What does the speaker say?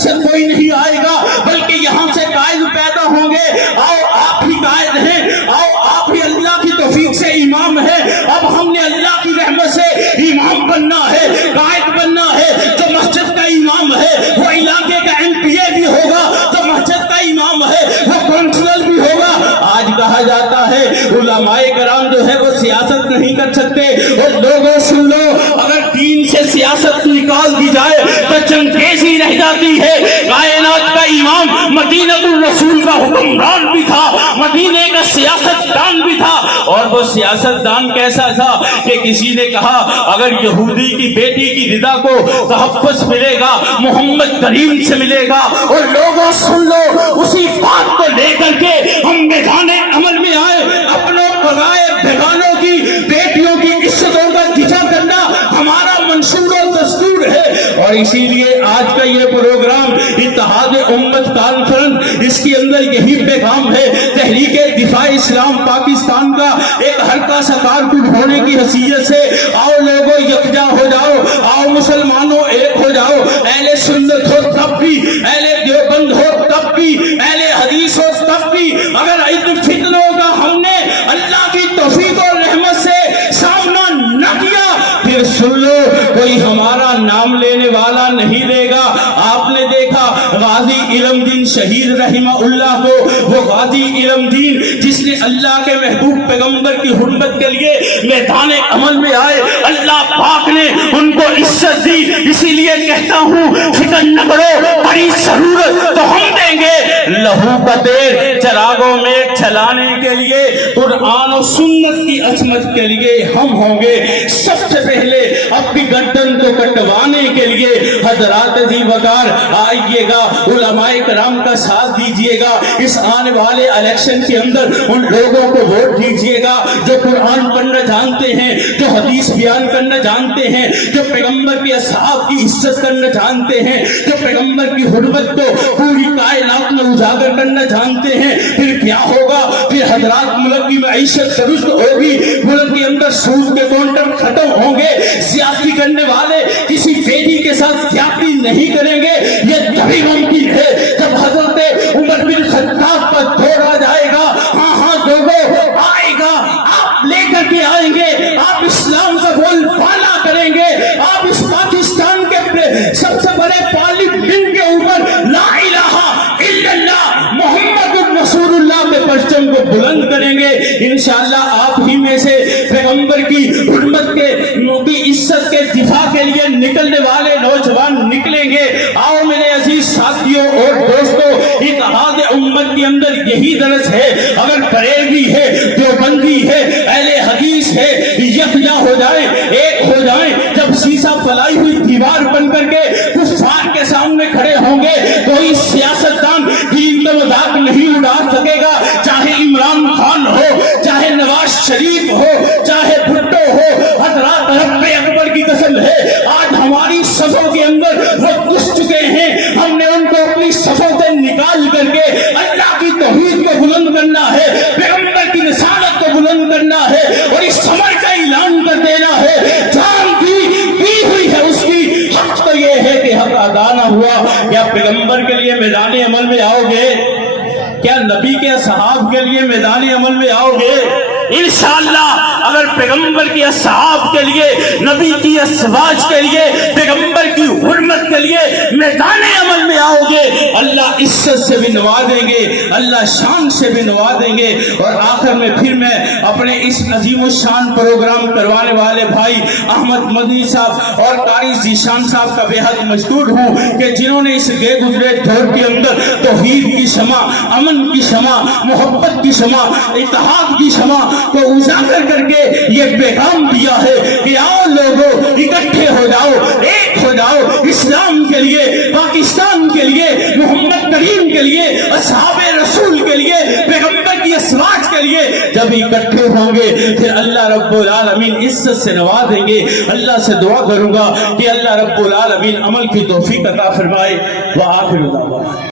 से कोई नहीं आएगा, बल्कि यहाँ से कायद पैदा होंगे। आओ आप ही कायद हैं, आओ आप ही अल्लाह की तौफीक से इमाम है। अब हमने अल्लाह की रहमत से इमाम बनना है, कायद बनना है। जो मस्जिद का इमाम है वो इलाके का MPA भी होगा, जो मस्जिद का इमाम है वो काउंसिलर भी होगा। आज कहा जाता है उलमाए कराम जो है वो सियासत नहीं कर सकते। और लोगों सुन लो, अगर दीन से सियासत निकाल दी जाए तो चंगेजी रह जाती है। कायनात का इमाम मदीनतुल रसूल का हुक्मरान भी था, मदीने का सियासतदान भी था। और वो सियासतदान कैसा था कि किसी ने कहा अगर यहूदी की बेटी की रिदा को तहफ़्फ़ुज़ मिलेगा मोहम्मद करीम से मिलेगा। और लोगों सुन लो, उसी बात को लेकर के हम मैदाने अमल में आए। अपनों बगाए बेगानों की बेटियों की इज्जतों का दिफा करना हमारा मंशूर और दस्तूर है। और इसीलिए आज का ये प्रोग्राम इत्तेहाद उम्मत कॉन्फ्रेंस, इसके अंदर यही पैगाम है। तहरीके दिफा इस्लाम पाकिस्तान का एक हल्का सा कारकुन होने की हैसियत से आओ लोगों यकजा हो जाओ, आओ मुसलमानों एक हो जाओ। अहले सुन्नत हो तब भी, अहले देवबंद हो तब भी, अहले हदीस हो तब भी, अगर इन फितनों का हमने अल्लाह की तौफीक और रहमत से सामना न किया, फिर सुन लो कोई हमारा नाम लेने वाला नहीं रहेगा। आपने देखा गाजी इल्मुद्दीन शहीद रहिमहुल्लाह को, वो गाजी इल्मुद्दीन जिसने अल्लाह के महबूब पैगंबर की हुर्मत के लिए मैदान अमल में आए, अल्लाह पाक ने उनको इज्जत दी। इसीलिए कहता हूँ फिक्र न करो, बड़ी जरूरत तो हम देंगे। लहू का तेल चरागों में चलाने के लिए, कुरान और सुन्नत की अजमत के लिए हम होंगे सबसे पहले। अपनी गर्दन को कटवाने के लिए हजरात जी वकार आइएगा, उलमाए कराम का साथ दीजिएगा। इस आने वाले इलेक्शन के अंदर उन लोगों को वोट दीजिएगा जो कुरान पढ़ना जानते हैं, जो हदीस बयान करना जानते हैं, जो पैगंबर के असहाब की इज्जत करना जानते हैं, जो पैगंबर की हुर्मत को पूरी कायनात में उजागर करना जानते हैं। फिर क्या होगा? फिर हजरात मुल्क की मईशत दुरुस्त होगी, मुल्क के अंदर सूद के काउंटर खत्म होंगे, ज्यादती करने वाले किसी बेटी के साथ ज्यादती नहीं करेंगे। ये तभी मुमकिन है जब हजरत उमर बिन खत्ताब का दौर आ जाएगा। हाँ हाँ लोगों आएगा, आप लेकर के आएंगे, आप इस्लाम का बोलबाला करेंगे, आप इस पाकिस्तान के सबसे बड़े पार्लियामेंट के ऊपर ला इलाहा इल्लल्लाह मुहम्मदुर रसूलुल्लाह के परचम को बुलंद करेंगे। इंशाअल्लाह आप ही में से पैगंबर की हुर्मत के नबी इज्जत के दिफा के लिए निकलने वाले नौजवान निकलेंगे। आओ मेरे अजीज साथियों और दोस्तों, इत्तेहाद उम्मत के अंदर यही दर्ज है। अगर करेगी है, देवबंदी है, अहले हदीस है, यकजा हो जाए, एक हो जाए। जब शीशा फैलाई हुई दीवार बन करके कुफार के सामने खड़े होंगे, कोई सियासतदान दीन का मजाक नहीं उड़ा सकेगा। चाहे इमरान खान हो, चाहे नवाज शरीफ हो, चाहे भुट्टो हो। हजरात रब्बे अकबर की कसम है, आज हमारी सफों के अंदर वो घुस चुके हैं। हमने उनको अपनी सफों से निकाल करके अल्लाह की तौहीद को बुलंद करना है, पैगंबर की रिसालत को बुलंद करना है और इस समर का ऐलान कर देना है। जान दी हुई है उसकी, हक तो ये है कि हक अदा ना हुआ। क्या पैगंबर के लिए मैदान अमल में आओगे? क्या नबी के असहाब के लिए मैदान अमल में आओगे? इंशाअल्लाह अगर पैगंबर की असहाब के लिए, नबी की असवाज के लिए, पैगंबर की हुर्मत के लिए मैदान अमल में आओगे, अल्लाह इज्जत से भी नवाज देंगे, अल्लाह शान से भी नवाज देंगे। और आखिर में फिर मैं अपने इस अजीम शान प्रोग्राम करवाने वाले भाई अहमद मदनी साहब और कारी जीशान साहब का बेहद मशकूर हूँ कि जिन्होंने इस गे गुजरे दौर के अंदर तौहीद की शमा, अमन की शमा, मोहब्बत की शमा, इत्तेहाद की शमा को उजागर करके ये पैगाम दिया है कि आओ लोगों इकट्ठे हो जाओ, एक हो जाओ, इस्लाम के लिए, पाकिस्तान के लिए, मोहम्मद करीम के लिए, असहाबे रसूल के लिए, पैगंबर की असवाज के लिए। जब इकट्ठे होंगे फिर अल्लाह रब्बुल आलमीन इज्जत से नवाजेंगे। अल्लाह से दुआ करूंगा कि अल्लाह रब्बुल आलमीन अमल की तौफीक अता फरमाए। व आखिर दावा।